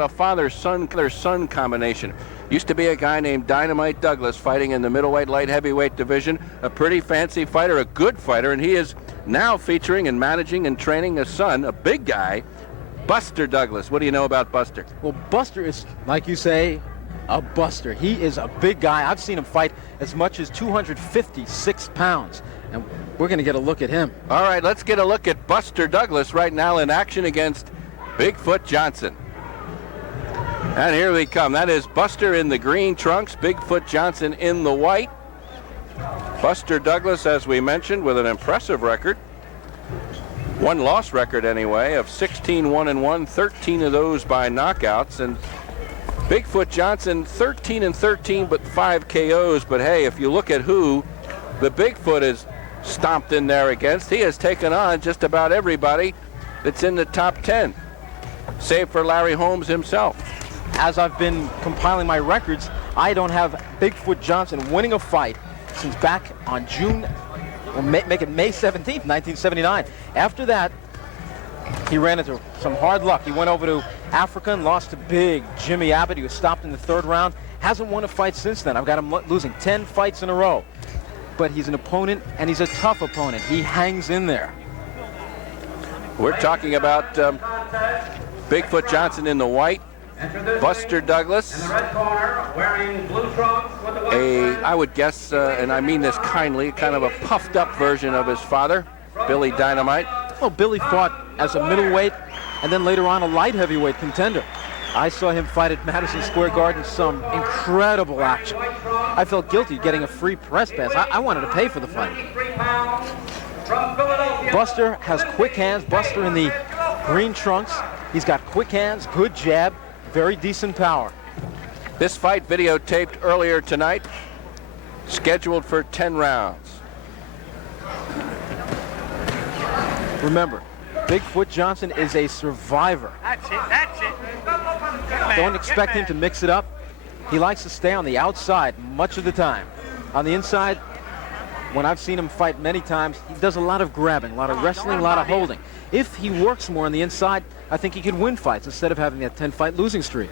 A father-son combination. Used to be a guy named Dynamite Douglas fighting in the middleweight light heavyweight division. A pretty fancy fighter, a good fighter, and he is now featuring and managing and training a son, a big guy, Buster Douglas. What do you know about Buster? Well, Buster is, like you say, a buster. He is a big guy. I've seen him fight as much as 256 pounds, and we're going to get a look at him. All right, let's get a look at Buster Douglas right now in action against Bigfoot Johnson. And here we come. That is Buster in the green trunks, Bigfoot Johnson in the white. Buster Douglas, as we mentioned, with an impressive record. One loss record anyway of 16-1-1, 13 of those by knockouts. And Bigfoot Johnson 13-13 but 5 KOs. But hey, if you look at who the Bigfoot is stomped in there against, he has taken on just about everybody that's in the top 10, save for Larry Holmes himself. As I've been compiling my records, I don't have Bigfoot Johnson winning a fight since back on May 17th, 1979. After that, he ran into some hard luck. He went over to Africa and lost to big Jimmy Abbott. He was stopped in the 3rd round. Hasn't won a fight since then. I've got him losing 10 fights in a row. But he's an opponent, and he's a tough opponent. He hangs in there. We're talking about Bigfoot Johnson in the white, Buster Douglas, I would guess, and I mean this kindly, kind of a puffed up version of his father, Billy Dynamite. Well, Billy fought as a middleweight and then later on a light heavyweight contender. I saw him fight at Madison Square Garden, some incredible action. I felt guilty getting a free press pass. I wanted to pay for the fight. Buster has quick hands. Buster in the green trunks. He's got quick hands, good jab, very decent power. This fight videotaped earlier tonight, scheduled for 10 rounds. Remember, Bigfoot Johnson is a survivor. That's it. Don't expect him to mix it up. He likes to stay on the outside much of the time. On the inside, when I've seen him fight many times, he does a lot of grabbing, a lot of wrestling, a lot of holding. If he works more on the inside, I think he could win fights instead of having that 10-fight losing streak.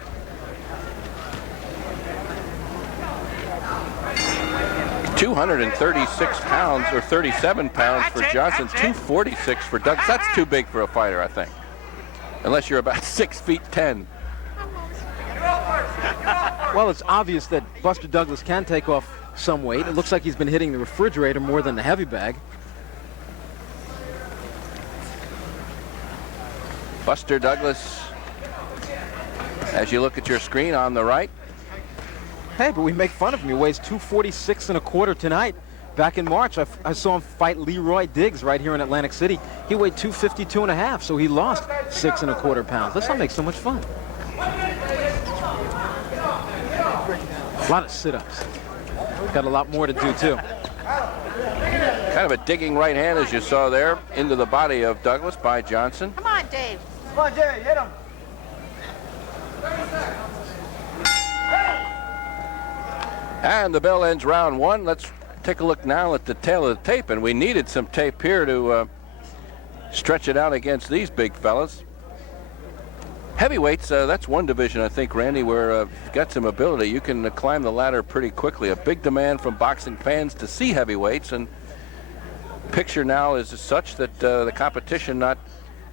$236 pounds or 37 pounds for Johnson, 246 for Douglas. That's too big for a fighter, I think, unless you're about 6'10". Well, it's obvious that Buster Douglas can take off some weight. It looks like he's been hitting the refrigerator more than the heavy bag. Buster Douglas, as you look at your screen on the right. Hey, but we make fun of him. He weighs 246 1/4 tonight. Back in March, I saw him fight Leroy Diggs right here in Atlantic City. He weighed 252 1/2, so he lost 6 1/4 pounds. Let's not make so much fun. A lot of sit-ups. Got a lot more to do, too. Kind of a digging right hand, as you saw there, into the body of Douglas by Johnson. Come on, Dave. Come on, Jimmy, hit him. And the bell ends round 1. Let's take a look now at the tail of the tape, and we needed some tape here to stretch it out against these big fellas. Heavyweights, that's one division, I think, Randy, where you've got some ability. You can climb the ladder pretty quickly. A big demand from boxing fans to see heavyweights, and picture now is such that the competition not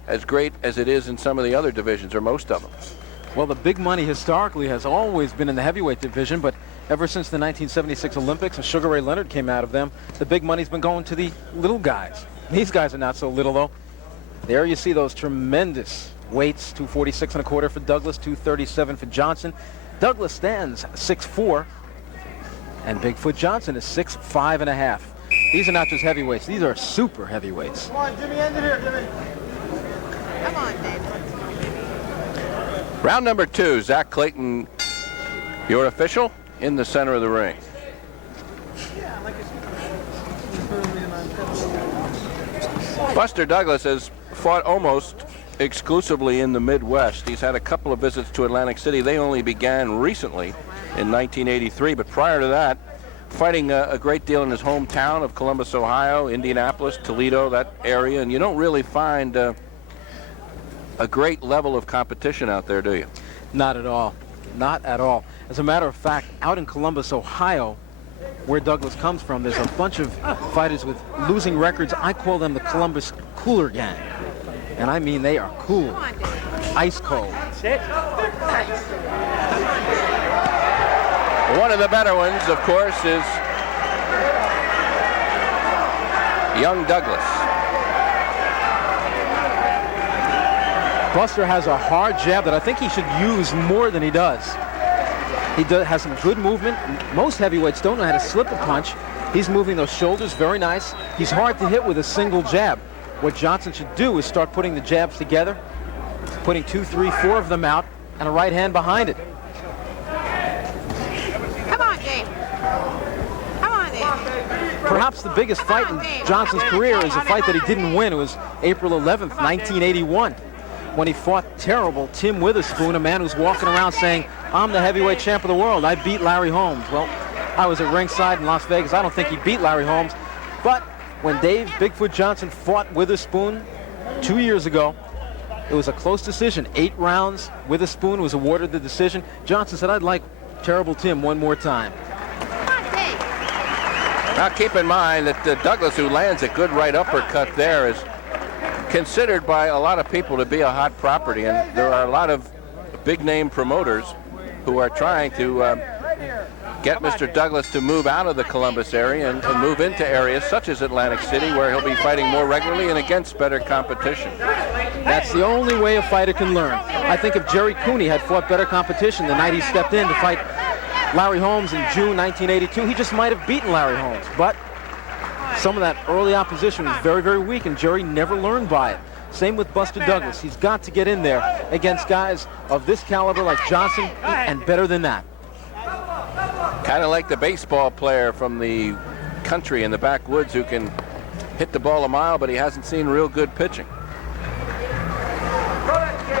as great as it is in some of the other divisions, or most of them. Well, the big money historically has always been in the heavyweight division, but ever since the 1976 Olympics and Sugar Ray Leonard came out of them, the big money's been going to the little guys. These guys are not so little, though. There you see those tremendous weights, 246 1/4 for Douglas, 237 for Johnson. Douglas stands 6'4", and Bigfoot Johnson is 6'5 1/2. These are not just heavyweights, these are super heavyweights. Come on, Jimmy, end it here, Jimmy. Come on, Dave. Round number 2, Zach Clayton, your official, in the center of the ring. Buster Douglas has fought almost exclusively in the Midwest. He's had a couple of visits to Atlantic City. They only began recently in 1983, but prior to that, fighting a great deal in his hometown of Columbus, Ohio, Indianapolis, Toledo, that area, and you don't really find a great level of competition out there, do you? Not at all. Not at all. As a matter of fact, out in Columbus, Ohio, where Douglas comes from, there's a bunch of fighters with losing records. I call them the Columbus Cooler Gang. And I mean they are cool. Ice cold. One of the better ones, of course, is young Douglas. Buster has a hard jab that I think he should use more than he does. He has some good movement. Most heavyweights don't know how to slip a punch. He's moving those shoulders very nice. He's hard to hit with a single jab. What Johnson should do is start putting the jabs together, putting 2, 3, 4 of them out, and a right hand behind it. Come on, Dave. Come on, Dave. Perhaps the biggest fight in Johnson's career is a fight that he didn't win. It was April 11th, 1981, when he fought terrible Tim Witherspoon, a man who's walking around saying, I'm the heavyweight champ of the world. I beat Larry Holmes. Well, I was at ringside in Las Vegas. I don't think he beat Larry Holmes. But when Dave Bigfoot Johnson fought Witherspoon 2 years ago, it was a close decision. 8 rounds. Witherspoon was awarded the decision. Johnson said, I'd like terrible Tim one more time. Now keep in mind that Douglas, who lands a good right uppercut there, is considered by a lot of people to be a hot property, and there are a lot of big-name promoters who are trying to get Mr. Douglas to move out of the Columbus area and move into areas such as Atlantic City, where he'll be fighting more regularly and against better competition. That's the only way a fighter can learn. I think if Jerry Cooney had fought better competition the night he stepped in to fight Larry Holmes in June 1982, he just might have beaten Larry Holmes. But some of that early opposition was very, very weak, and Jerry never learned by it. Same with Buster Douglas. He's got to get in there against guys of this caliber like Johnson, and better than that. Kind of like the baseball player from the country in the backwoods who can hit the ball a mile, but he hasn't seen real good pitching.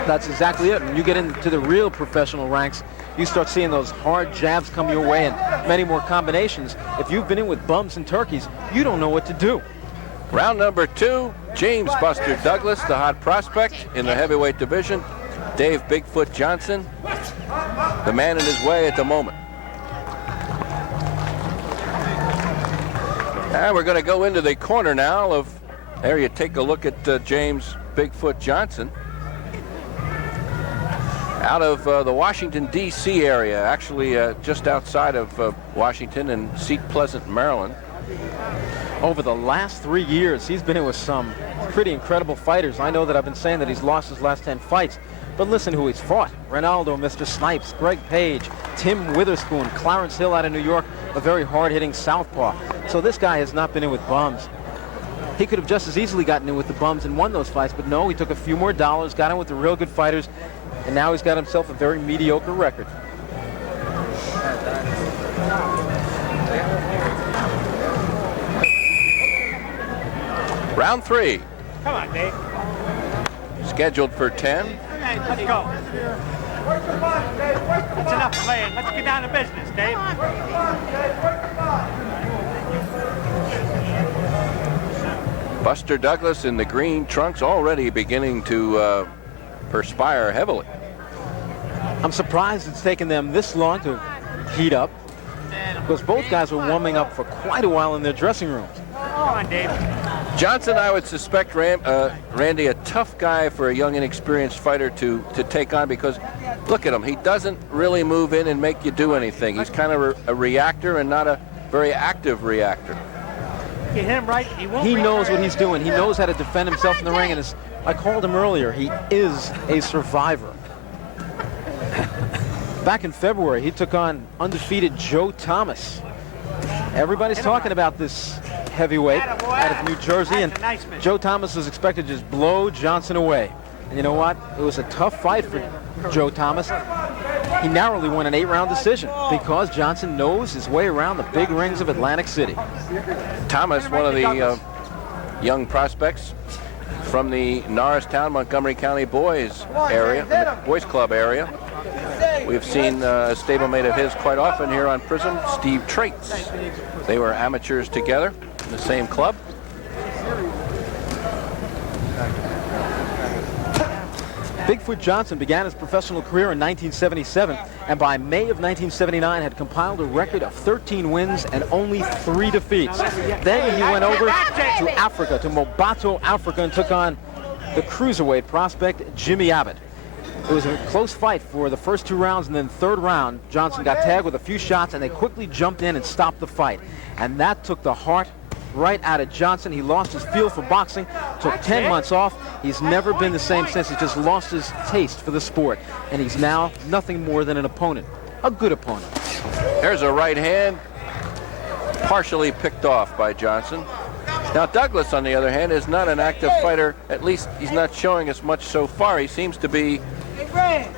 That's exactly it. When you get into the real professional ranks, you start seeing those hard jabs come your way and many more combinations. If you've been in with bums and turkeys, you don't know what to do. Round number 2, James Buster Douglas, the hot prospect in the heavyweight division. Dave Bigfoot Johnson, the man in his way at the moment. And we're going to go into the corner now of, there you take a look at James Bigfoot Johnson. Out of the Washington, D.C. area, actually just outside of Washington in Seat Pleasant, Maryland. Over the last 3 years, he's been in with some pretty incredible fighters. I know that I've been saying that he's lost his last 10 fights, but listen who he's fought. Ronaldo, Mr. Snipes, Greg Page, Tim Witherspoon, Clarence Hill out of New York, a very hard-hitting southpaw. So this guy has not been in with bums. He could have just as easily gotten in with the bums and won those fights, but no, he took a few more dollars, got in with the real good fighters, and now he's got himself a very mediocre record. Round 3. Come on, Dave. Scheduled for 10. Okay, let's go. That's enough playing. Let's get down to business, Dave. Buster Douglas in the green trunks, already beginning to perspire heavily. I'm surprised it's taken them this long to heat up, because both guys were warming up for quite a while in their dressing rooms. Come on, Dave. Johnson, I would suspect, Randy, a tough guy for a young, inexperienced fighter to take on, because look at him. He doesn't really move in and make you do anything. He's kind of a reactor and not a very active reactor. You hit him right, he won't. He knows what he's doing. He knows how to defend himself in the ring, and as I called him earlier, he is a survivor. Back in February, he took on undefeated Joe Thomas. Everybody's talking about this heavyweight out of New Jersey, and Joe Thomas was expected to just blow Johnson away. And you know what? It was a tough fight for Joe Thomas. He narrowly won an 8-round decision because Johnson knows his way around the big rings of Atlantic City. Thomas, one of the young prospects from the Norristown, Montgomery County boys area, the boys club area. We've seen a stablemate of his quite often here on Prism, Steve Traits. They were amateurs together in the same club. Bigfoot Johnson began his professional career in 1977, and by May of 1979 had compiled a record of 13 wins and only 3 defeats. Then he went over to Africa, to Mobato, Africa, and took on the cruiserweight prospect Jimmy Abbott. It was a close fight for the first 2 rounds, and then third round, Johnson got tagged with a few shots, and they quickly jumped in and stopped the fight. And that took the heart right out of Johnson. He lost his feel for boxing, took 10 months off. He's never been the same since. He just lost his taste for the sport, and he's now nothing more than an opponent, a good opponent. There's a right hand, partially picked off by Johnson. Now Douglas, on the other hand, is not an active fighter. At least he's not showing us much so far. He seems to be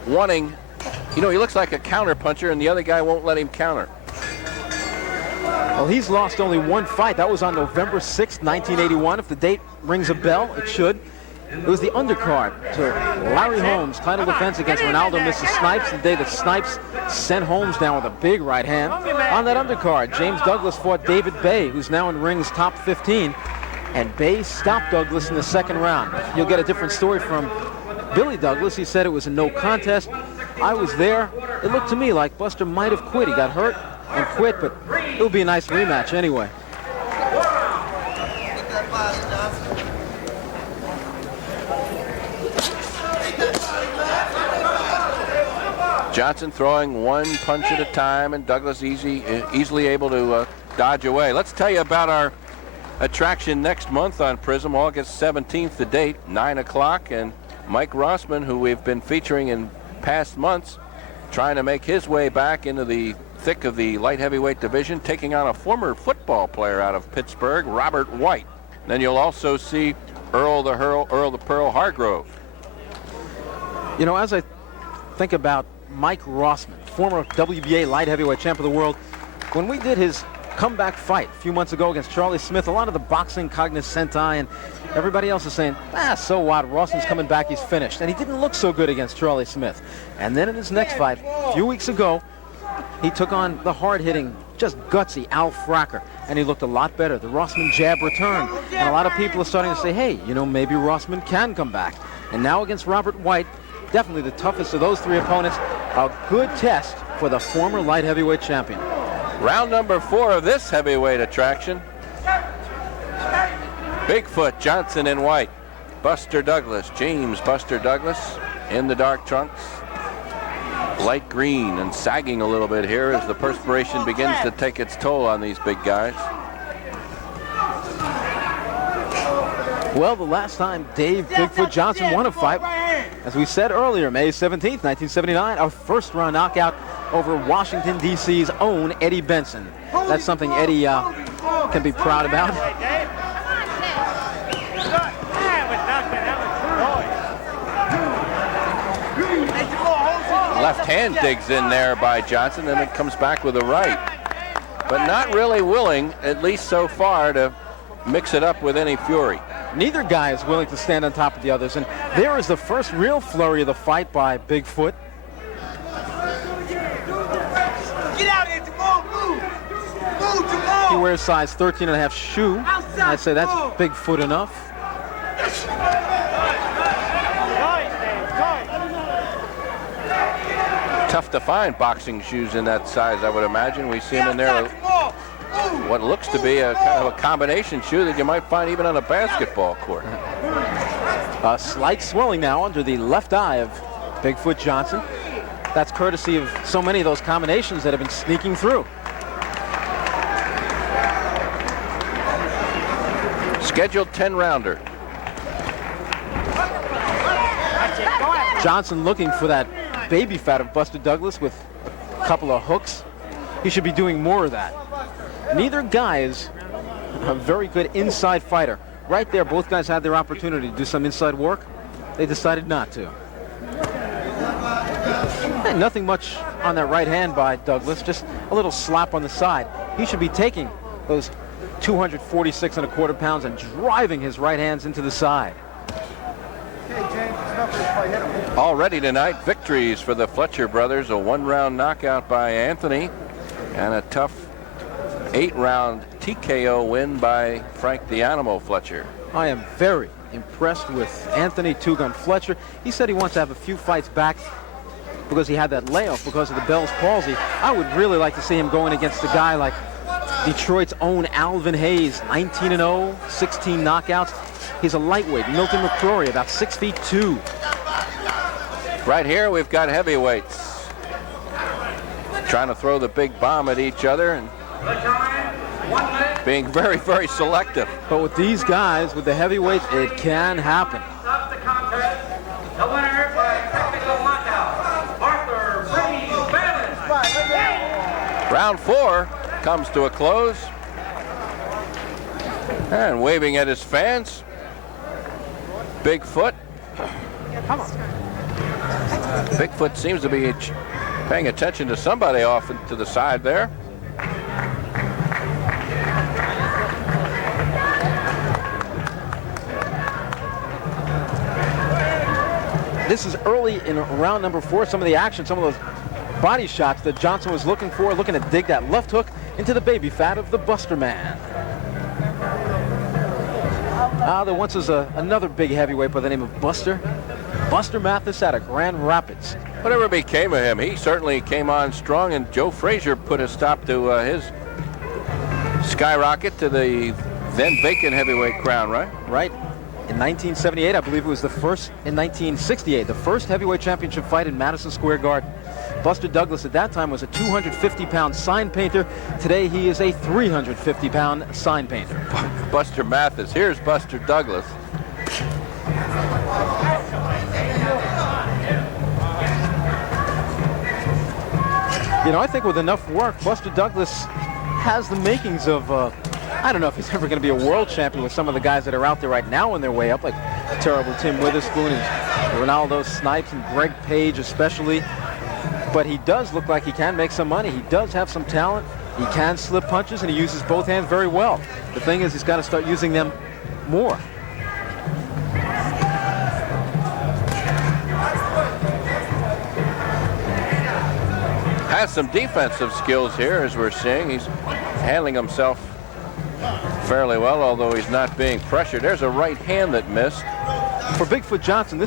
wanting, you know, he looks like a counter puncher, and the other guy won't let him counter. Well, he's lost only 1 fight. That was on November 6th, 1981. If the date rings a bell, it should. It was the undercard to Larry Holmes' title defense against Ronaldo Mrs. Snipes, the day that Snipes sent Holmes down with a big right hand. On that undercard, James Douglas fought David Bay, who's now in ring's top 15, and Bay stopped Douglas in the 2nd round. You'll get a different story from Billy Douglas. He said it was a no contest. I was there. It looked to me like Buster might have quit. He got hurt and quit, but it'll be a nice rematch anyway. Johnson throwing 1 punch at a time, and Douglas easily able to dodge away. Let's tell you about our attraction next month on Prism, August 17th, the date, 9 o'clock, and Mike Rossman, who we've been featuring in past months, trying to make his way back into the thick of the light heavyweight division, taking on a former football player out of Pittsburgh, Robert White. And then you'll also see Earl the Pearl Hargrove. You know, as I think about Mike Rossman, former WBA light heavyweight champ of the world, when we did his comeback fight a few months ago against Charlie Smith, a lot of the boxing cognoscenti and everybody else is saying, so what, Rossman's coming back, he's finished. And he didn't look so good against Charlie Smith. And then in his next fight, a few weeks ago, he took on the hard-hitting, just gutsy Al Fracker, and he looked a lot better. The Rossman jab returned, and a lot of people are starting to say, hey, you know, maybe Rossman can come back. And now against Robert White, definitely the toughest of those 3 opponents, a good test for the former light heavyweight champion. Round number 4 of this heavyweight attraction. Bigfoot Johnson in white. Buster Douglas, James Buster Douglas, in the dark trunks. Light green and sagging a little bit here as the perspiration begins to take its toll on these big guys. Well, the last time Dave Bigfoot Johnson won a fight, as we said earlier, May 17th, 1979, a first-round knockout over Washington, D.C.'s own Eddie Benson. That's something Eddie can be proud about. Left hand digs in there by Johnson, then it comes back with a right. But not really willing, at least so far, to mix it up with any fury. Neither guy is willing to stand on top of the others, and there is the first real flurry of the fight by Bigfoot. Get out here, Jamal, move! Move, Jamal! He wears size 13.5 shoe. I'd say that's Bigfoot enough. Tough to find boxing shoes in that size, I would imagine. We see them in there. What looks to be a kind of a combination shoe that you might find even on a basketball court. A slight swelling now under the left eye of Bigfoot Johnson. That's courtesy of so many of those combinations that have been sneaking through. Scheduled 10-rounder. Johnson looking for that baby fat of Buster Douglas with a couple of hooks. He should be doing more of that. Neither guy is a very good inside fighter. Right there, both guys had their opportunity to do some inside work. They decided not to. And nothing much on that right hand by Douglas, just a little slap on the side. He should be taking those 246.25 pounds and driving his right hands into the side. Already tonight, victories for the Fletcher brothers. A 1-round knockout by Anthony and a tough 8-round TKO win by Frank the Animal Fletcher. I am very impressed with Anthony Two-Gun Fletcher. He said he wants to have a few fights back because he had that layoff because of the Bell's palsy. I would really like to see him going against a guy like Detroit's own Alvin Hayes, 19-0, 16 knockouts. He's a lightweight. Milton McCrory, about 6'2". Right here, we've got heavyweights trying to throw the big bomb at each other and being very, very selective. But with these guys, with the heavyweights, it can happen. Stop the contest. The winner by technical knockout, Arthur Bailey. Round 4 comes to a close. And waving at his fans, Bigfoot. Come on. Bigfoot seems to be paying attention to somebody off to the side there. This is early in round number 4. Some of the action, some of those body shots that Johnson was looking for, looking to dig that left hook into the baby fat of the Buster man. There once was another big heavyweight by the name of Buster Mathis out of Grand Rapids. Whatever became of him, he certainly came on strong, and Joe Frazier put a stop to his skyrocket to the then vacant heavyweight crown, right? Right. In 1978, I believe it was the first, in 1968, the first heavyweight championship fight in Madison Square Garden. Buster Douglas at that time was a 250-pound sign painter. Today he is a 350-pound sign painter. Buster Mathis. Here's Buster Douglas. You know, I think with enough work, Buster Douglas has the makings of, I don't know if he's ever going to be a world champion with some of the guys that are out there right now on their way up, like terrible Tim Witherspoon and Ronaldo Snipes and Greg Page especially. But he does look like he can make some money. He does have some talent. He can slip punches, and he uses both hands very well. The thing is, he's got to start using them more. Has some defensive skills here, as we're seeing. He's handling himself fairly well, although he's not being pressured. There's a right hand that missed. For Bigfoot Johnson,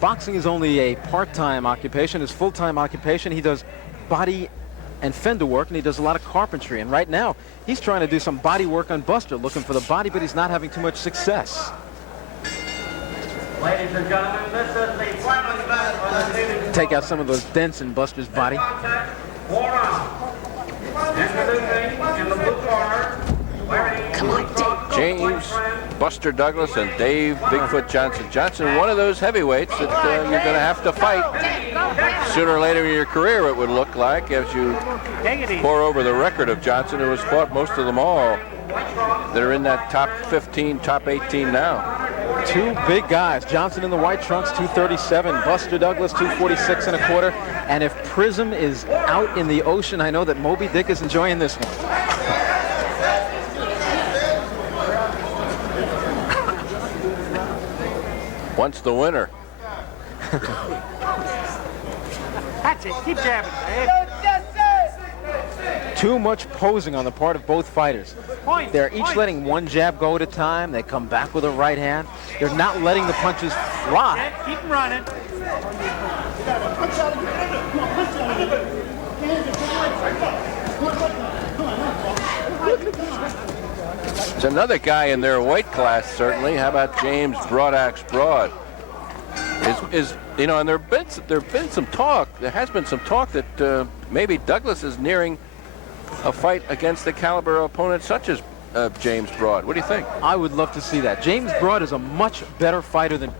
boxing is only a part-time occupation. His full-time occupation, he does body and fender work, and he does a lot of carpentry. And right now, he's trying to do some body work on Buster, looking for the body, but he's not having too much success. Ladies and gentlemen, this is the final event. Take out some of those dents in Buster's body. Four rounds. Introducing in the blue corner, wearing Come on, Dave. James Buster Douglas and Dave Bigfoot Johnson. Johnson, one of those heavyweights that you're going to have to fight sooner or later in your career, it would look like, as you pour over the record of Johnson, who has fought most of them all that are in that top 15, top 18 now. Two big guys. Johnson in the white trunks, 237. Buster Douglas, 246 and a quarter. And if Prism is out in the ocean, I know that Moby Dick is enjoying this one. Once the winner. That's it. Keep jabbing, Dave. Too much posing on the part of both fighters. They're each letting one jab go at a time. They come back with a right hand. They're not letting the punches fly. Keep them running. There's another guy in their weight class, certainly. How about James Broadaxe Broad? You know, and there have been some talk. There has been some talk that maybe Douglas is nearing a fight against the caliber opponent such as James Broad. What do you think? I would love to see that. James Broad is a much better fighter than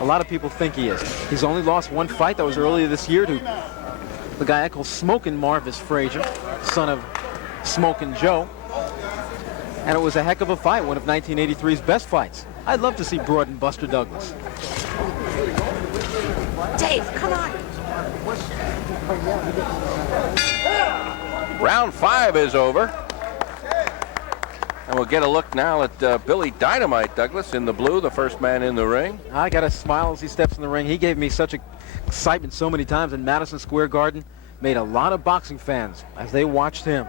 a lot of people think he is. He's only lost one fight. That was earlier this year to the guy I call Smokin' Marvis Frazier, son of Smokin' Joe. And it was a heck of a fight, one of 1983's best fights. I'd love to see Broad and Buster Douglas. Dave, come on. Round 5 is over. And we'll get a look now at Billy Dynamite Douglas in the blue, the first man in the ring. I got a smile as he steps in the ring. He gave me such excitement so many times in Madison Square Garden. Made a lot of boxing fans as they watched him.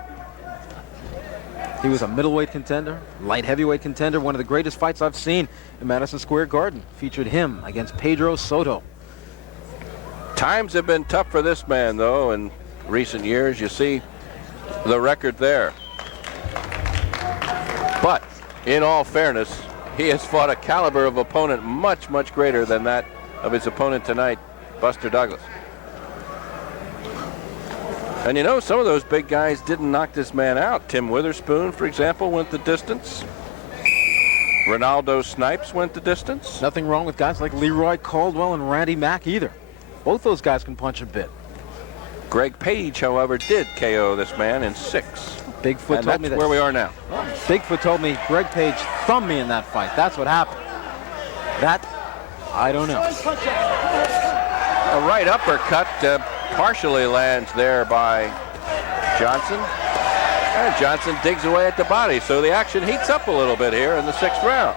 He was a middleweight contender, light heavyweight contender. One of the greatest fights I've seen in Madison Square Garden featured him against Pedro Soto. Times have been tough for this man, though, in recent years. You see the record there. But in all fairness, he has fought a caliber of opponent much, much greater than that of his opponent tonight, Buster Douglas. And you know, some of those big guys didn't knock this man out. Tim Witherspoon, for example, went the distance. Ronaldo Snipes went the distance. Nothing wrong with guys like Leroy Caldwell and Randy Mack either. Both those guys can punch a bit. Greg Page, however, did KO this man in 6. Bigfoot And told me that's that. where we are now. Bigfoot told me Greg Page thumbed me in that fight. That's what happened. That, I don't know. A right uppercut partially lands there by Johnson. And Johnson digs away at the body, so the action heats up a little bit here in the 6th round.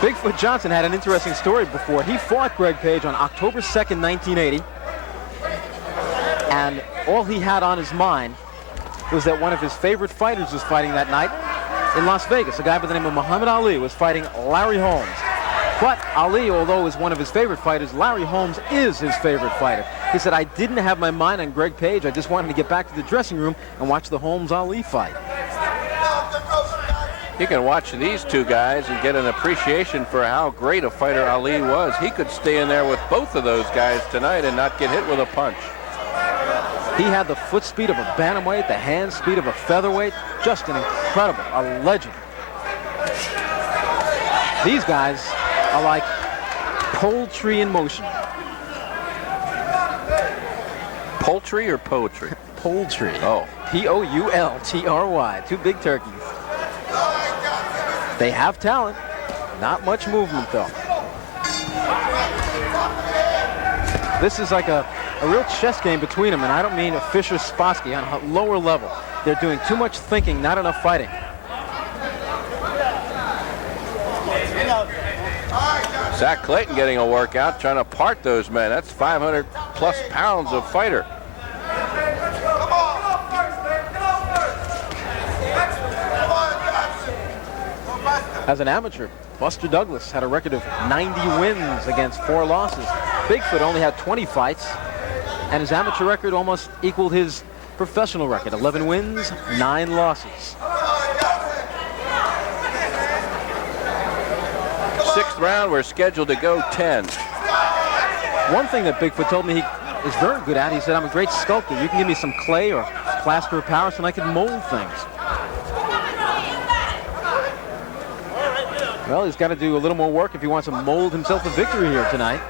Bigfoot Johnson had an interesting story before. He fought Greg Page on October 2nd, 1980. And all he had on his mind was that one of his favorite fighters was fighting that night in Las Vegas. A guy by the name of Muhammad Ali was fighting Larry Holmes. But Ali, although is one of his favorite fighters, Larry Holmes is his favorite fighter. He said, I didn't have my mind on Greg Page. I just wanted to get back to the dressing room and watch the Holmes-Ali fight. You can watch these two guys and get an appreciation for how great a fighter Ali was. He could stay in there with both of those guys tonight and not get hit with a punch. He had the foot speed of a bantamweight, the hand speed of a featherweight. Just an incredible, a legend. These guys are like poultry in motion. Poultry or poetry? Poultry. Oh. P-O-U-L-T-R-Y. Two big turkeys. They have talent. Not much movement, though. This is like a real chess game between them, and I don't mean a Fischer-Spassky on a lower level. They're doing too much thinking, not enough fighting. Zach Clayton getting a workout, trying to part those men. That's 500 plus pounds of fighter. As an amateur, Buster Douglas had a record of 90 wins against 4 losses. Bigfoot only had 20 fights, and his amateur record almost equaled his professional record, 11 wins, 9 losses. 6th round, we're scheduled to go 10. One thing that Bigfoot told me he is very good at, he said, I'm a great sculptor. You can give me some clay or plaster of Paris and I can mold things. Well, he's got to do a little more work if he wants to mold himself a victory here tonight.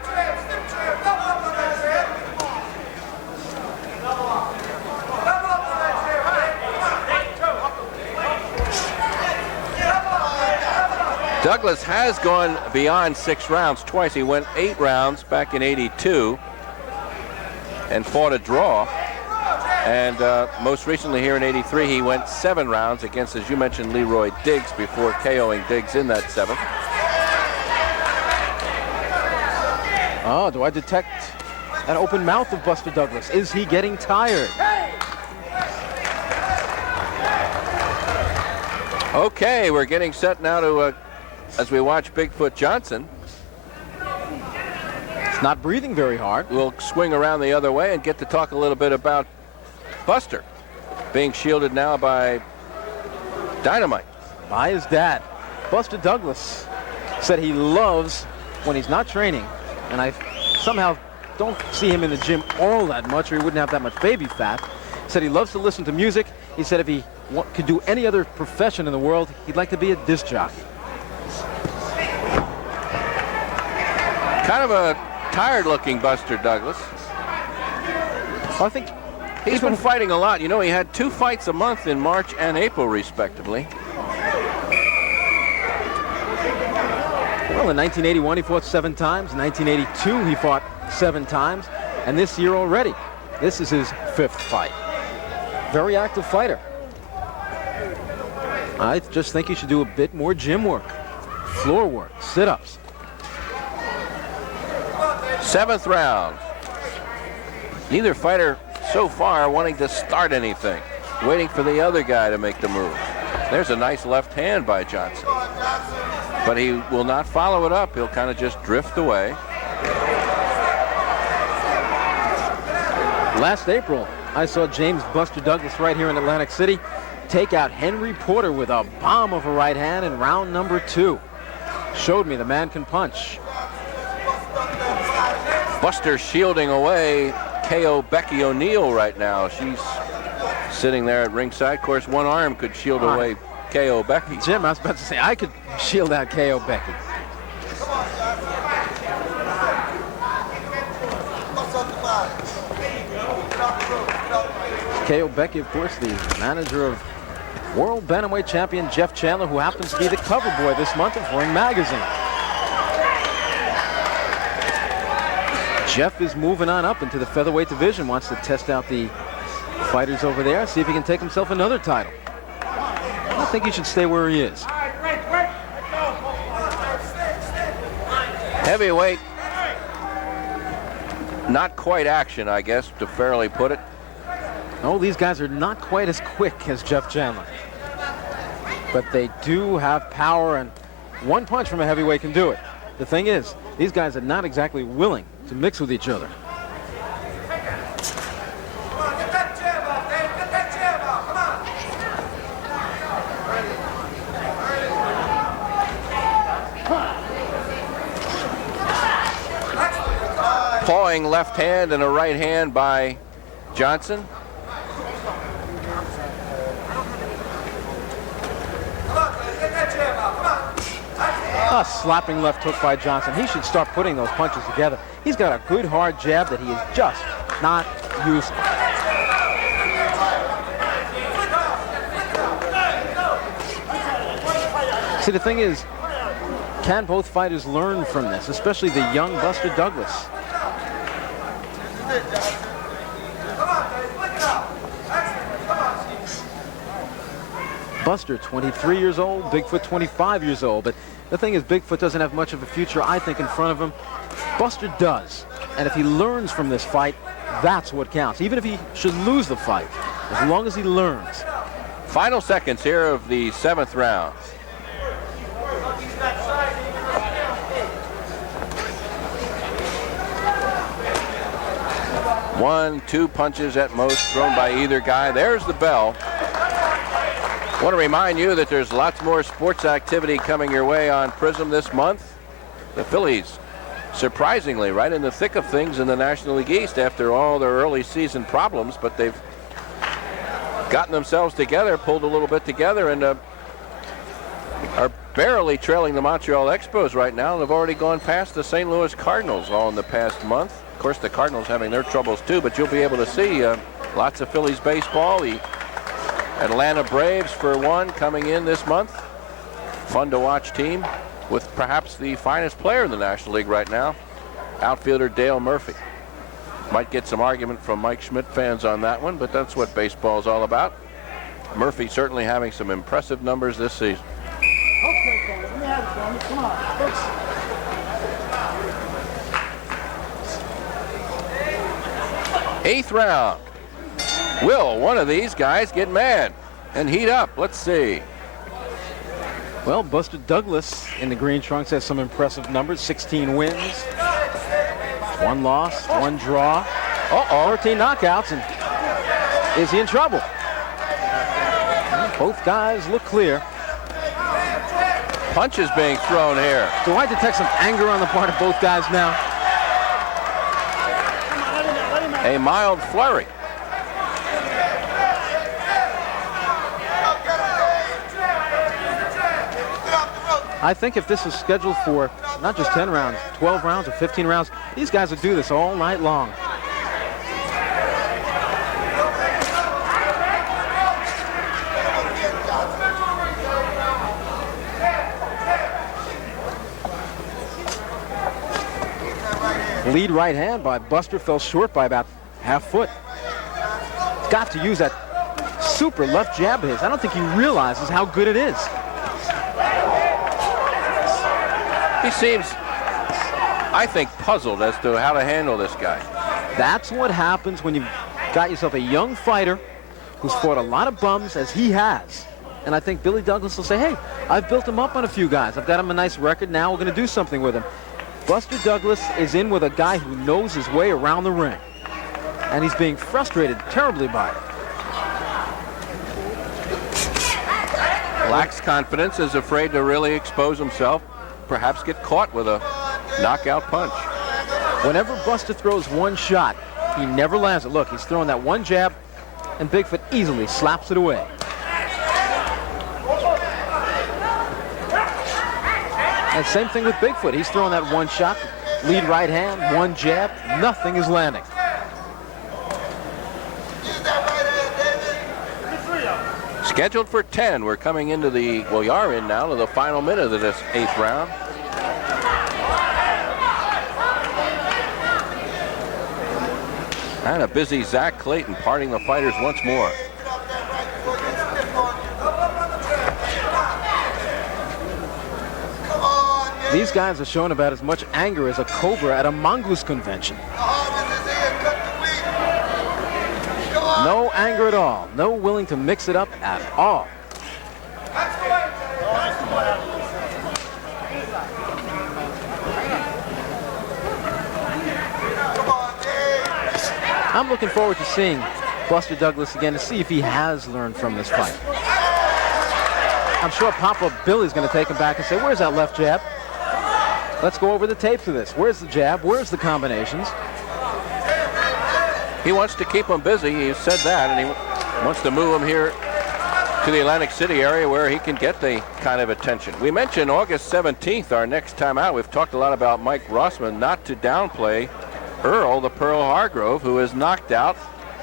Douglas has gone beyond 6 rounds twice. He went 8 rounds back in '82 and fought a draw. And most recently here in '83, he went 7 rounds against, as you mentioned, Leroy Diggs before KOing Diggs in that 7th. Oh, do I detect an open mouth of Buster Douglas? Is he getting tired? Okay, we're getting set now to, as we watch Bigfoot Johnson. He's not breathing very hard. We'll swing around the other way and get to talk a little bit about Buster being shielded now by Dynamite. By his dad. Buster Douglas said he loves when he's not training, and I somehow don't see him in the gym all that much, or he wouldn't have that much baby fat. Said he loves to listen to music. He said if he could do any other profession in the world, he'd like to be a disc jockey. Kind of a tired-looking Buster Douglas. I think he's been fighting a lot. You know, he had 2 fights a month in March and April, respectively. Well, in 1981, he fought 7 times. In 1982, he fought 7 times. And this year already, this is his 5th fight. Very active fighter. I just think he should do a bit more gym work, floor work, sit-ups. 7th round. Neither fighter so far wanting to start anything. waiting for the other guy to make the move. There's a nice left hand by Johnson. But he will not follow it up. He'll kind of just drift away. Last April, I saw James Buster Douglas right here in Atlantic City take out Henry Porter with a bomb of a right hand in round number 2. Showed me the man can punch. Buster shielding away KO Becky O'Neill right now. She's sitting there at ringside. Of course, one arm could shield away KO Becky. Jim, I was about to say, I could shield out KO Becky. KO Becky, of course, the manager of World Bantamweight champion Jeff Chandler, who happens to be the cover boy this month of Ring Magazine. Jeff is moving on up into the featherweight division, wants to test out the fighters over there, see if he can take himself another title. I think he should stay where he is. Heavyweight, not quite action, I guess, to fairly put it. No, these guys are not quite as quick as Jeff Chandler. But they do have power, and one punch from a heavyweight can do it. The thing is, these guys are not exactly willing to mix with each other. Pawing left hand and a right hand by Johnson. A slapping left hook by Johnson. He should start putting those punches together. He's got a good hard jab that he is just not using. See, the thing is, can both fighters learn from this, especially the young Buster Douglas? Buster, 23 years old, Bigfoot, 25 years old. But the thing is, Bigfoot doesn't have much of a future, I think, in front of him. Buster does. And if he learns from this fight, that's what counts. Even if he should lose the fight, as long as he learns. Final seconds here of the 7th round. One, two punches at most thrown by either guy. There's the bell. I want to remind you that there's lots more sports activity coming your way on Prism this month. The Phillies, surprisingly, right in the thick of things in the National League East after all their early season problems, but they've gotten themselves together, pulled a little bit together, and are barely trailing the Montreal Expos right now, and have already gone past the St. Louis Cardinals all in the past month. Of course, the Cardinals having their troubles too, but you'll be able to see lots of Phillies baseball. The Atlanta Braves, for one, coming in this month. Fun to watch team with perhaps the finest player in the National League right now, outfielder Dale Murphy. Might get some argument from Mike Schmidt fans on that one, but that's what baseball is all about. Murphy certainly having some impressive numbers this season. Okay, fellas, let me have it, Tony. Come on. Eighth round. Will one of these guys get mad and heat up? Let's see. Well, Buster Douglas in the green trunks has some impressive numbers. 16 wins, 1 loss, 1 draw, 13 knockouts, and is he in trouble? Both guys look clear. Punches being thrown here. Do I detect some anger on the part of both guys now? A mild flurry. I think if this is scheduled for not just 10 rounds, 12 rounds or 15 rounds, these guys would do this all night long. Lead right hand by Buster fell short by about half foot. He's got to use that super left jab of his. I don't think he realizes how good it is. He seems, I think, puzzled as to how to handle this guy. That's what happens when you've got yourself a young fighter who's fought a lot of bums as he has. And I think Billy Douglas will say, hey, I've built him up on a few guys. I've got him a nice record. Now we're going to do something with him. Buster Douglas is in with a guy who knows his way around the ring. And he's being frustrated terribly by it. Lacks confidence, is afraid to really expose himself, perhaps get caught with a knockout punch. Whenever Buster throws one shot, he never lands it. Look, he's throwing that one jab, and Bigfoot easily slaps it away. And same thing with Bigfoot. He's throwing that one shot, lead right hand, one jab, nothing is landing. Scheduled for 10. We're coming into the, well, we are in now to the final minute of this 8th round. And a busy Zach Clayton parting the fighters once more. These guys are showing about as much anger as a cobra at a mongoose convention. No anger at all. No willing to mix it up at all. I'm looking forward to seeing Buster Douglas again to see if he has learned from this fight. I'm sure Papa Billy's going to take him back and say, where's that left jab? Let's go over the tapes of this. Where's the jab? Where's the combinations? He wants to keep him busy. He said that, and he wants to move him here to the Atlantic City area where he can get the kind of attention. We mentioned August 17th, our next time out. We've talked a lot about Mike Rossman, not to downplay Earl, the Pearl Hargrove, who has knocked out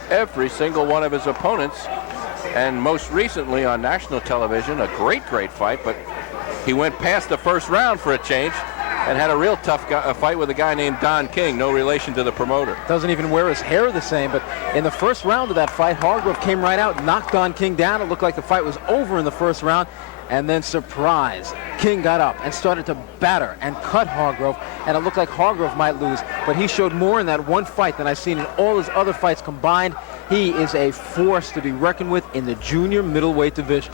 every single one of his opponents. And most recently on national television, a great fight, but he went past the first round for a change and had a real tough fight with a guy named Don King, no relation to the promoter. Doesn't even wear his hair the same, but in the first round of that fight, Hargrove came right out, knocked Don King down. It looked like the fight was over in the first round, and then surprise, King got up and started to batter and cut Hargrove, and it looked like Hargrove might lose, but he showed more in that one fight than I've seen in all his other fights combined. He is a force to be reckoned with in the junior middleweight division.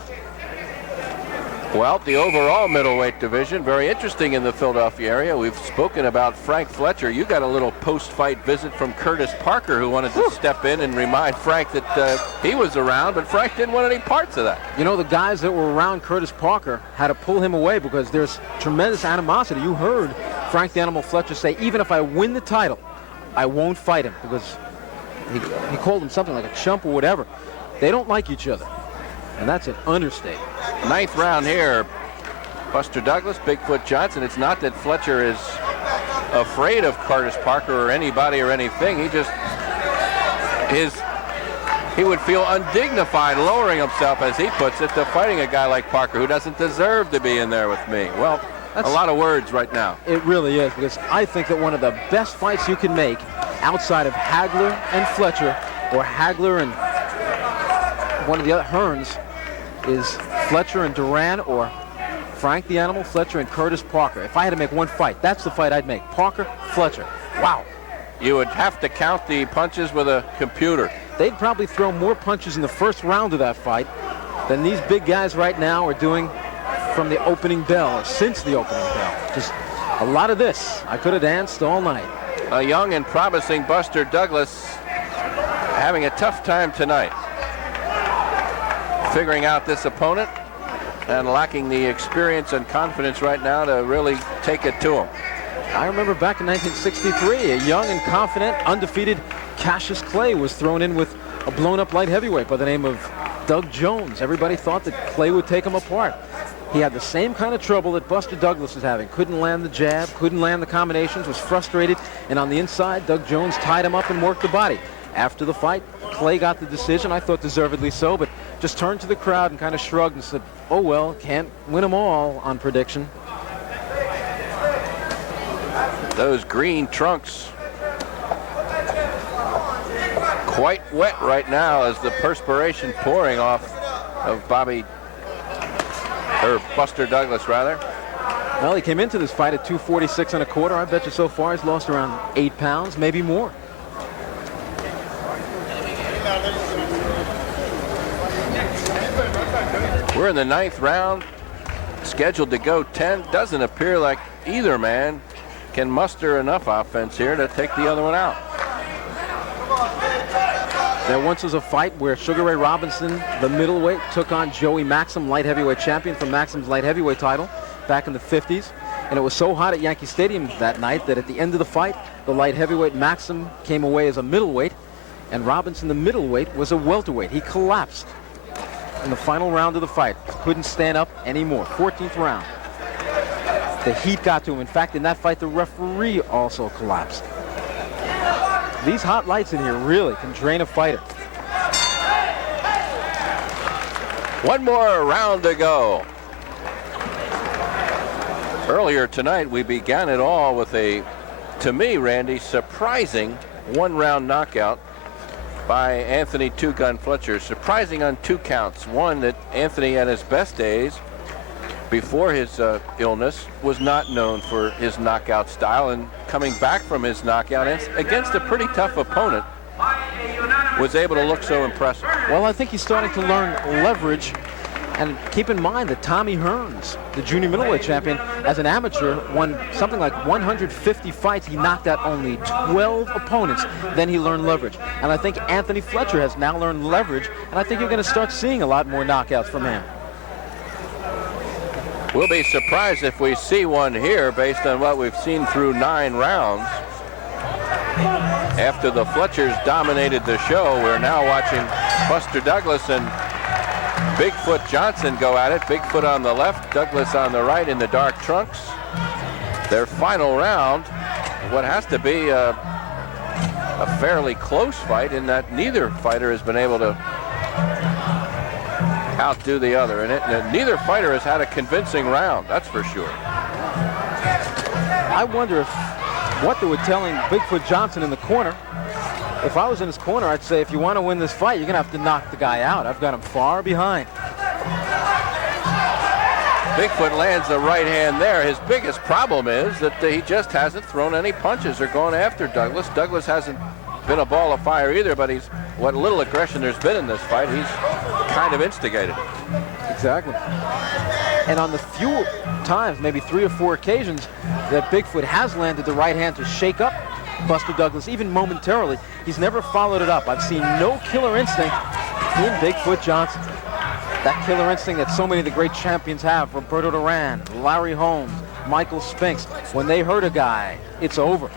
Well, the overall middleweight division, very interesting in the Philadelphia area. We've spoken about Frank Fletcher. You got a little post-fight visit from Curtis Parker, who wanted to step in and remind Frank that he was around, but Frank didn't want any parts of that. You know, the guys that were around Curtis Parker had to pull him away because there's tremendous animosity. You heard Frank the Animal Fletcher say, even if I win the title, I won't fight him, because he called him something like a chump or whatever. They don't like each other, and that's an understatement. 9th round here. Buster Douglas, Bigfoot Johnson. It's not that Fletcher is afraid of Curtis Parker or anybody or anything. He just he would feel undignified lowering himself, as he puts it, to fighting a guy like Parker who doesn't deserve to be in there with me. Well, that's a lot of words right now. It really is, because I think that one of the best fights you can make outside of Hagler and Fletcher, or Hagler and one of the other Hearns, is Fletcher and Duran, or Frank the Animal Fletcher and Curtis Parker. If I had to make one fight, that's the fight I'd make. Parker, Fletcher. Wow. You would have to count the punches with a computer. They'd probably throw more punches in the first round of that fight than these big guys right now are doing from the opening bell, or since the opening bell. Just a lot of this. I could have danced all night. A young and promising Buster Douglas having a tough time tonight, figuring out this opponent and lacking the experience and confidence right now to really take it to him. I remember back in 1963, a young and confident, undefeated Cassius Clay was thrown in with a blown-up light heavyweight by the name of Doug Jones. Everybody thought that Clay would take him apart. He had the same kind of trouble that Buster Douglas is having. Couldn't land the jab, couldn't land the combinations, was frustrated, and on the inside, Doug Jones tied him up and worked the body. After the fight, Clay got the decision, I thought deservedly so, but just turned to the crowd and kind of shrugged and said, oh well, can't win them all on prediction. Those green trunks quite wet right now as the perspiration pouring off of Buster Douglas, rather. Well, he came into this fight at 246 1/4. I bet you so far he's lost around 8 pounds, maybe more. We're in the 9th round, scheduled to go 10. Doesn't appear like either man can muster enough offense here to take the other one out. There once was a fight where Sugar Ray Robinson, the middleweight, took on Joey Maxim, light heavyweight champion from Maxim's light heavyweight title back in the 50s. And it was so hot at Yankee Stadium that night that at the end of the fight, the light heavyweight Maxim came away as a middleweight, and Robinson, the middleweight, was a welterweight. He collapsed in the final round of the fight. Couldn't stand up anymore. 14th round. The heat got to him. In fact, in that fight, the referee also collapsed. These hot lights in here really can drain a fighter. One more round to go. Earlier tonight, we began it all with a, to me, Randy, surprising one-round knockout by Anthony Two Gun Fletcher. Surprising on 2 counts. One, that Anthony at his best days, before his illness, was not known for his knockout style, and coming back from his knockout against a pretty tough opponent, was able to look so impressive. Well, I think he's starting to learn leverage. And keep in mind that Tommy Hearns, the junior middleweight champion, as an amateur, won something like 150 fights. He knocked out only 12 opponents. Then he learned leverage. And I think Anthony Fletcher has now learned leverage, and I think you're going to start seeing a lot more knockouts from him. We'll be surprised if we see one here based on what we've seen through 9 rounds. After the Fletchers dominated the show, we're now watching Buster Douglas and Bigfoot Johnson go at it. Bigfoot on the left, Douglas on the right in the dark trunks. Their final round, what has to be a fairly close fight in that neither fighter has been able to outdo the other. And neither fighter has had a convincing round, that's for sure. I wonder if what they were telling Bigfoot Johnson in the corner. If I was in his corner, I'd say, if you want to win this fight, you're going to have to knock the guy out. I've got him far behind. Bigfoot lands the right hand there. His biggest problem is that he just hasn't thrown any punches or gone after Douglas. Douglas hasn't been a ball of fire either, but what little aggression there's been in this fight, he's kind of instigated it. Exactly. And on the few times, maybe 3 or 4 occasions, that Bigfoot has landed the right hand to shake up Buster Douglas, even momentarily, he's never followed it up. I've seen no killer instinct in Bigfoot Johnson. That killer instinct that so many of the great champions have, Roberto Duran, Larry Holmes, Michael Spinks. When they hurt a guy, it's over.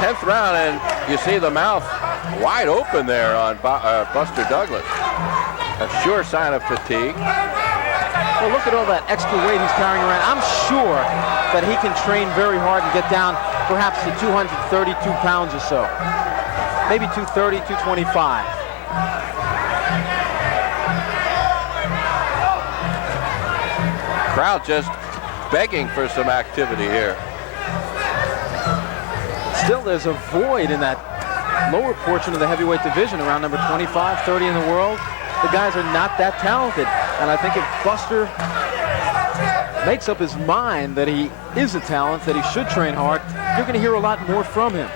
Tenth round, and you see the mouth wide open there on Buster Douglas. A sure sign of fatigue. Well, look at all that extra weight he's carrying around. I'm sure that he can train very hard and get down perhaps to 232 pounds or so. Maybe 230, 225. Crowd just begging for some activity here. Still, there's a void in that lower portion of the heavyweight division, around number 25, 30 in the world. The guys are not that talented. And I think if Buster makes up his mind that he is a talent, that he should train hard, you're going to hear a lot more from him.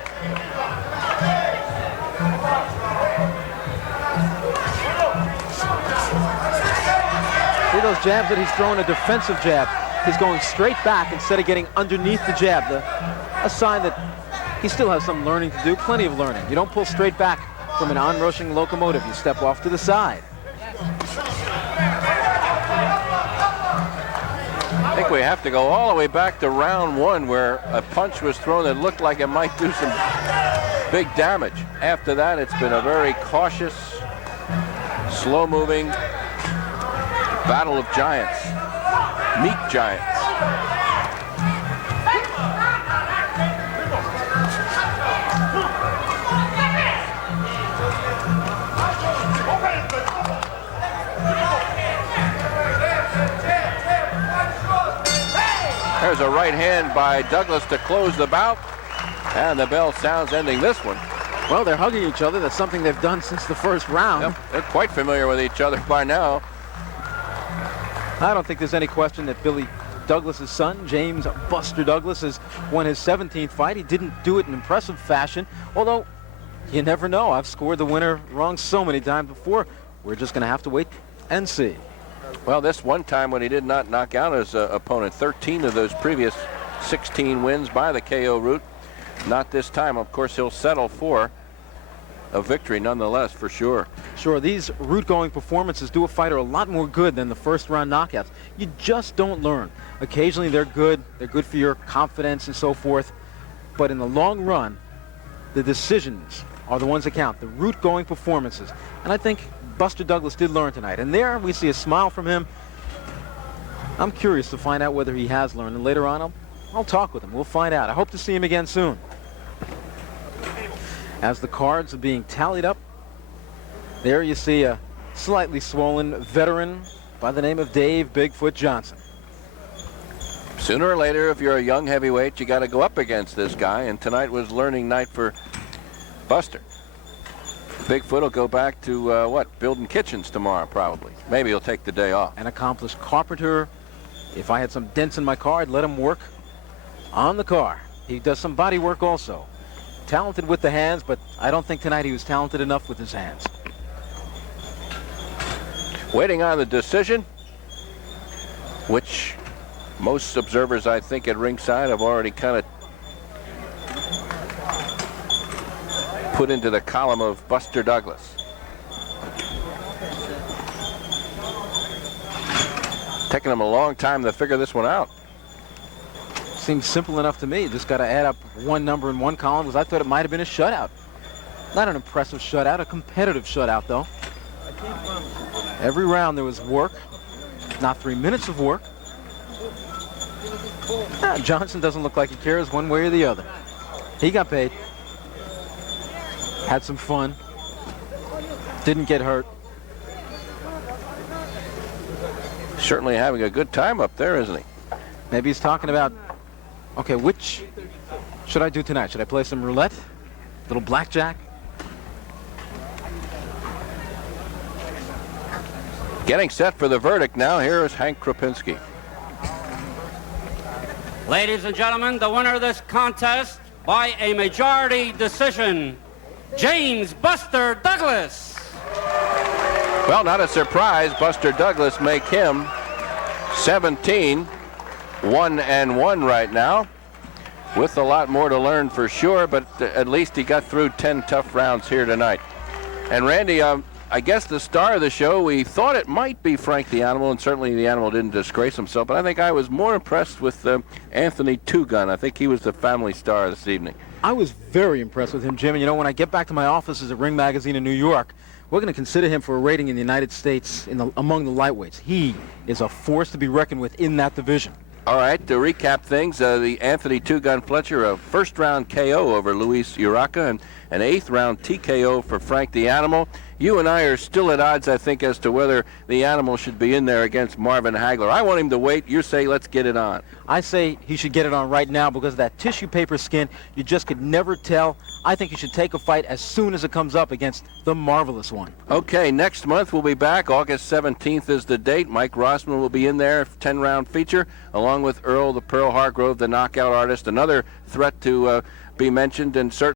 See those jabs that he's throwing, a defensive jab. He's going straight back instead of getting underneath the jab. A sign that he still has some learning to do, plenty of learning. You don't pull straight back from an onrushing locomotive. You step off to the side. I think we have to go all the way back to round 1 where a punch was thrown that looked like it might do some big damage. After that, it's been a very cautious, slow-moving battle of giants, meat giants. There's a right hand by Douglas to close the bout, and the bell sounds ending this one. Well, they're hugging each other. That's something they've done since the first round. Yep, they're quite familiar with each other by now. I don't think there's any question that Billy Douglas's son, James Buster Douglas, has won his 17th fight. He didn't do it in impressive fashion, although you never know. I've scored the winner wrong so many times before. We're just going to have to wait and see. Well, this one time when he did not knock out his opponent, 13 of those previous 16 wins by the KO route. Not this time. Of course, he'll settle for a victory nonetheless, for sure. Sure, these route-going performances do a fighter a lot more good than the first-round knockouts. You just don't learn. Occasionally they're good. They're good for your confidence and so forth. But in the long run, the decisions are the ones that count, the route-going performances. And I think Buster Douglas did learn tonight. And there we see a smile from him. I'm curious to find out whether he has learned. And later on, I'll talk with him. We'll find out. I hope to see him again soon. As the cards are being tallied up, there you see a slightly swollen veteran by the name of Dave Bigfoot Johnson. Sooner or later, if you're a young heavyweight, you got to go up against this guy, and tonight was learning night for Buster. Bigfoot will go back to, building kitchens tomorrow, probably. Maybe he'll take the day off. An accomplished carpenter. If I had some dents in my car, I'd let him work on the car. He does some body work also. Talented with the hands, but I don't think tonight he was talented enough with his hands. Waiting on the decision, which most observers, I think, at ringside have already kind of put into the column of Buster Douglas. Taking him a long time to figure this one out. Seems simple enough to me. Just got to add up one number in one column, because I thought it might have been a shutout. Not an impressive shutout, a competitive shutout, though. Every round there was work, not 3 minutes of work. Johnson doesn't look like he cares one way or the other. He got paid. Had some fun. Didn't get hurt. Certainly having a good time up there, isn't he? Maybe he's talking about, okay, which should I do tonight? Should I play some roulette? Little blackjack? Getting set for the verdict now. Here is Hank Kropinski. Ladies and gentlemen, the winner of this contest by a majority decision, James Buster Douglas. Well, not a surprise. Buster Douglas make him 17-1-1 right now, with a lot more to learn for sure, but at least he got through 10 tough rounds here tonight. And Randy, I guess the star of the show, we thought it might be Frank the Animal, and certainly the Animal didn't disgrace himself, but I think I was more impressed with Anthony Two Gun. I think he was the family star this evening. I was very impressed with him, Jim. And you know, when I get back to my offices at Ring Magazine in New York, we're going to consider him for a rating in the United States among the lightweights. He is a force to be reckoned with in that division. All right, to recap things, the Anthony Two Gun Fletcher, a first-round KO over Luis Uraca, and an 8th-round TKO for Frank the Animal. You and I are still at odds, I think, as to whether the Animal should be in there against Marvin Hagler. I want him to wait. You say let's get it on. I say he should get it on right now, because of that tissue paper skin, you just could never tell. I think he should take a fight as soon as it comes up against the Marvelous One. Okay, next month we'll be back. August 17th is the date. Mike Rossman will be in there, 10-round feature, along with Earl the Pearl Hargrove, the knockout artist, another threat to be mentioned, and certainly